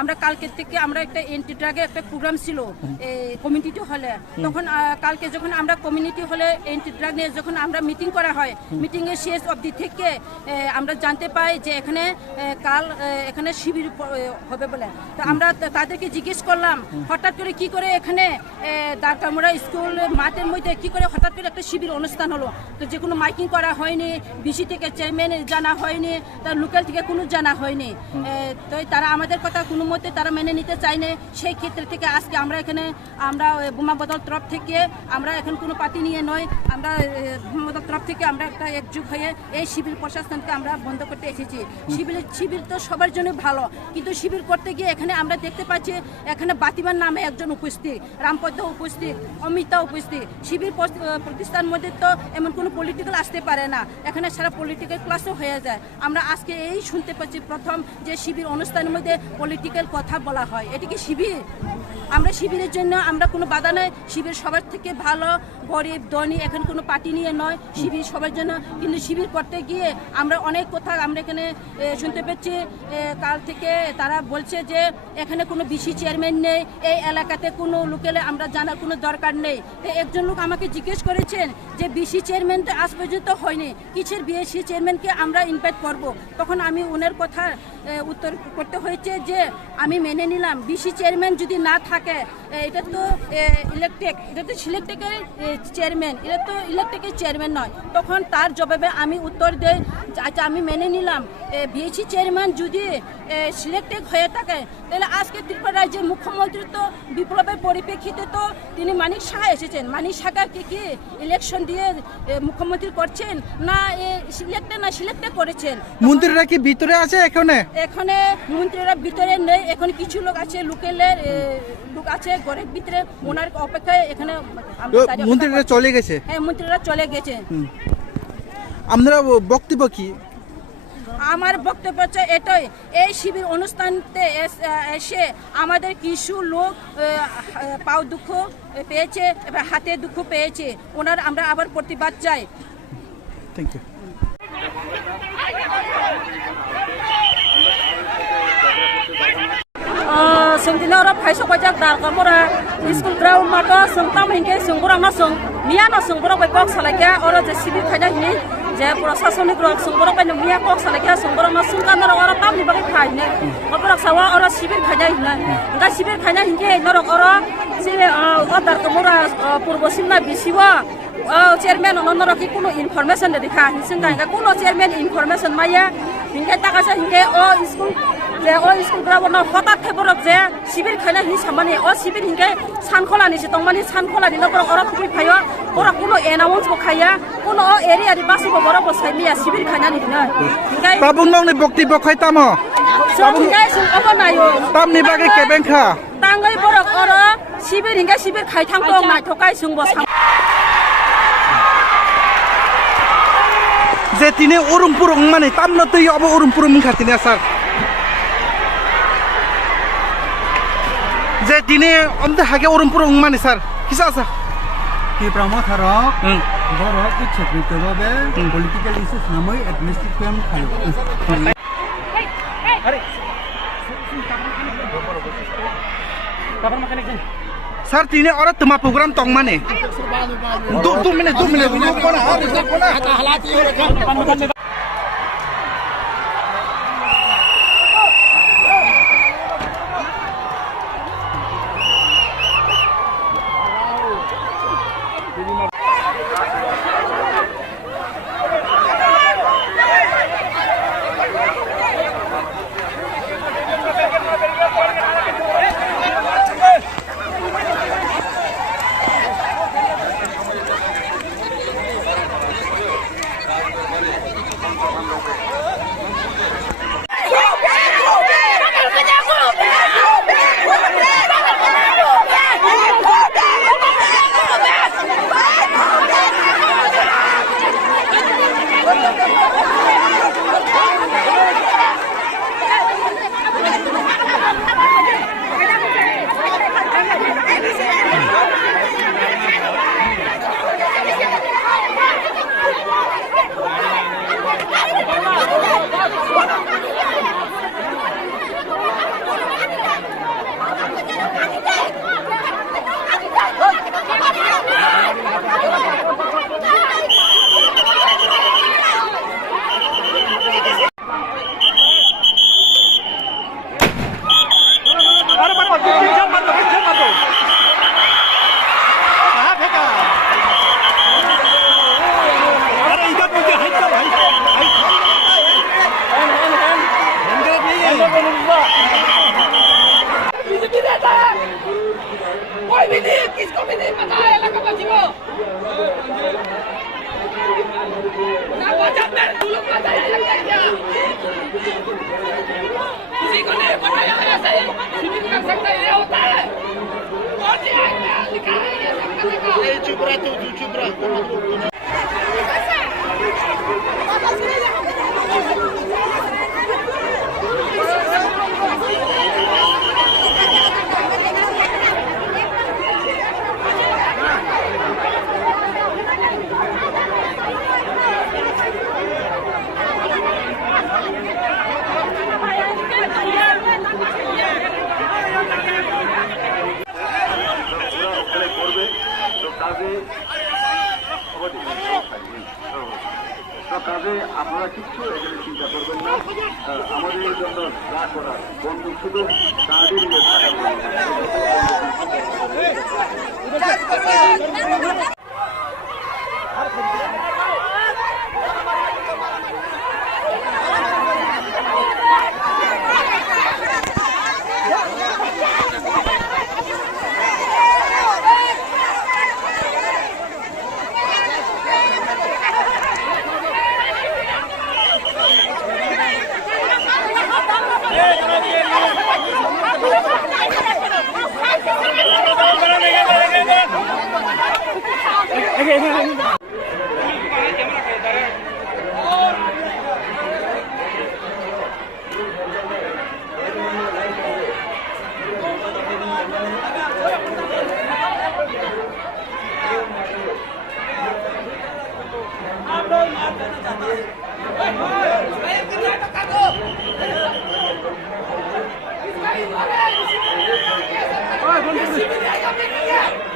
আমরা কালকে থেকে আমরা একটা এন্টি ড্রাগে একটা প্রোগ্রাম ছিল কমিউনিটি হলে, তখন কালকে যখন আমরা কমিউনিটি হলে এন্টি ড্রাগ নিয়ে যখন আমরা মিটিং করা হয়, মিটিংয়ের শেষ অবধি থেকে আমরা জানতে পাই যে এখানে কাল এখানে শিবির হবে বলে। তো আমরা তাদেরকে জিজ্ঞেস করলাম হঠাৎ করে কি করে এখানে দারকামুড়া স্কুল মাঠের মধ্যে কি করে হঠাৎ করে একটা শিবির অনুষ্ঠান হলো। তো যে কোনো মাইকিং করা হয়নি, বিসি থেকে চেয়ারম্যান জানা হয়নি, তার লোকাল থেকে কোনো জানা হয়নি। তো তারা আমাদের কথা কোনো মতে তারা মেনে নিতে চায়নি। সেই ক্ষেত্রে থেকে আজকে আমরা এখানে আমরা বোমা বদল তরফ থেকে আমরা এখন কোনো পার্টি নিয়ে নয়, আমরা বোমা বদল তরফ থেকে আমরা একটা একযুগ হয়ে এই শিবির প্রশাসনকে আমরা বন্ধ করতে এসেছি। শিবির তো সবার জন্য ভালো, কিন্তু শিবির করতে গিয়ে এখানে আমরা দেখতে পাচ্ছি এখানে বাতিমান নামে একজন উপস্থিত, রামপদ্ম উপস্থিত, অমিতা উপস্থিত। শিবির প্রতিষ্ঠান মধ্যে তো এমন কোনো পলিটিক্যাল আসতে পারে না, এখানে সারা পলিটিক্যাল ক্লাসও হয়ে যায়। আমরা আজকে এই শুনতে পাচ্ছি প্রথম যে শিবির অনুষ্ঠানের মধ্যে পলিটিক্যাল কথা বলা হয়। এটি কি শিবির? আমরা শিবিরের জন্য আমরা কোনো বাধা নয়, শিবির সবার থেকে ভালো, গরিব ধনী এখন কোনো পার্টি নিয়ে নয়, শিবির সবার জন্য। কিন্তু শিবির করতে গিয়ে আমরা অনেক কথা আমরা এখানে শুনতে পেয়েছি। কাল থেকে তারা বলছে যে এখানে কোনো বিসি চেয়ারম্যান নেই, এই এলাকাতে কোনো লোকেলে আমরা জানার কোনো দরকার নেই। একজন লোক আমাকে জিজ্ঞেস করেছেন যে বিসি চেয়ারম্যান তো আজ পর্যন্ত হয়নি, কিসের বিএসসি চেয়ারম্যানকে আমরা ইনভাইট করব। তখন আমি ওনার কথা উত্তর করতে হয়েছে যে আমি মেনে নিলাম বিসি চেয়ারম্যান যদি না থাকে, এটা তো ইলেকটেড, এটা তো সিলেক্টেডের চেয়ারম্যান, এটা তো ইলেকটেডের চেয়ারম্যান নয়। তখন তার জবাবে আমি উত্তর দেই আচ্ছা আমি মেনে নিলাম বিএসসি চেয়ারম্যান যদি সিলেক্টেড হয়ে থাকে তাহলে আজকে ত্রিপুরা রাজ্যের মুখ্যমন্ত্রী তো বিপ্লবের পরিপ্রেক্ষিতে তো তিনি মানিক শাহ এসেছেন, মানিক শাহকে কি ইলেকশন দিয়ে মুখ্যমন্ত্রী করছেন না সিলেক্টেড করেছেন? মন্ত্রীরা কি ভিতরে আছে? এখানে মন্ত্রীরা ভিতরে নেই, এখন কিছু লোক আছে লোকেলের লোক আছে ঘরের ভিতরে, ওনার অপেক্ষায় এখানে মন্ত্রীরা চলে গেছে। হ্যাঁ, মন্ত্রীরা চলে গেছে। আপনারা বক্তব্য কি? আমার বক্তব্য হচ্ছে এটাই, এই শিবির অনুষ্ঠানতে এসে আমাদের কিছু লোক পাও দুঃখ পেয়েছে, এবার হাতে দুঃখ পেয়েছে, ওনার আমরা আবার প্রতিবাদ চাই। Thank you. Sungtina orang paisa pajak dar kamora school ground mata sungtam hingke sungkurang na sung mia na sungkurang bai kok salakya ora je sibir khaja hini je prosasonik rok sungkurang bai mia kok salakya sungkurang na sungkan na ora tam ni bai khai ne oprok sawa ora sibir khaja hina nga sibir khaja hingke norok ora sile dar kamora purbo simna bisiwa chairman onor ki kuno information de dikha hisinga nga kuno chairman information maya hingke takasa hingke o school যে ও school গ্রাউন্ডৰ হঠাৎ থেবৰক যে শিবিৰ খাইনা হি সামানি ও শিবিৰ হিংকে সানখলানি তংমানি সানখলানি নকৰ অৰক ফুই ফাইও ওরা কোনো announce বখাইয়া কোনো এরিয়ারি বাসিব বড় বসাইমিয়া শিবির খাইনা নি না হিংকে বাবুং নংনি বক্তব্য খাইতাম বাবুং হিংকে সুং অবনায়ো তামনি বাগে কেবেংখা তাঙ্গাই বড় অর শিবির হিংকে শিবির খাইথাং দং নাই ঠকাই সুং বসাম যে তিনি উরুমপুর মানে তামনা তুই অব উরুমপুর মুখাতিনা স্যার যে দিনে অন্তে হাগে উরুমপুর মানে স্যার কিসা আছে কি প্রমথরক বড়ক ইচ্ছাকৃতভাবে পলিটিক্যাল ইস্যুস নামই অ্যাডমিনিস্ট্রেটিভ খাইব স্যার তিনি ওরা তোমার প্রোগ্রাম তং মানে 2 মিনিট किसी को नहीं बताया ऐसे सिविल कर सकते ये होता है और जी लिखा है ये सब लिखा है चुप रह तू चुप रह কাজে আপনারা কিচ্ছু এখানে চিন্তা করবেন না আমাদের জন্য যা করার বন্ধু শুধু তাদের किसी भी नहीं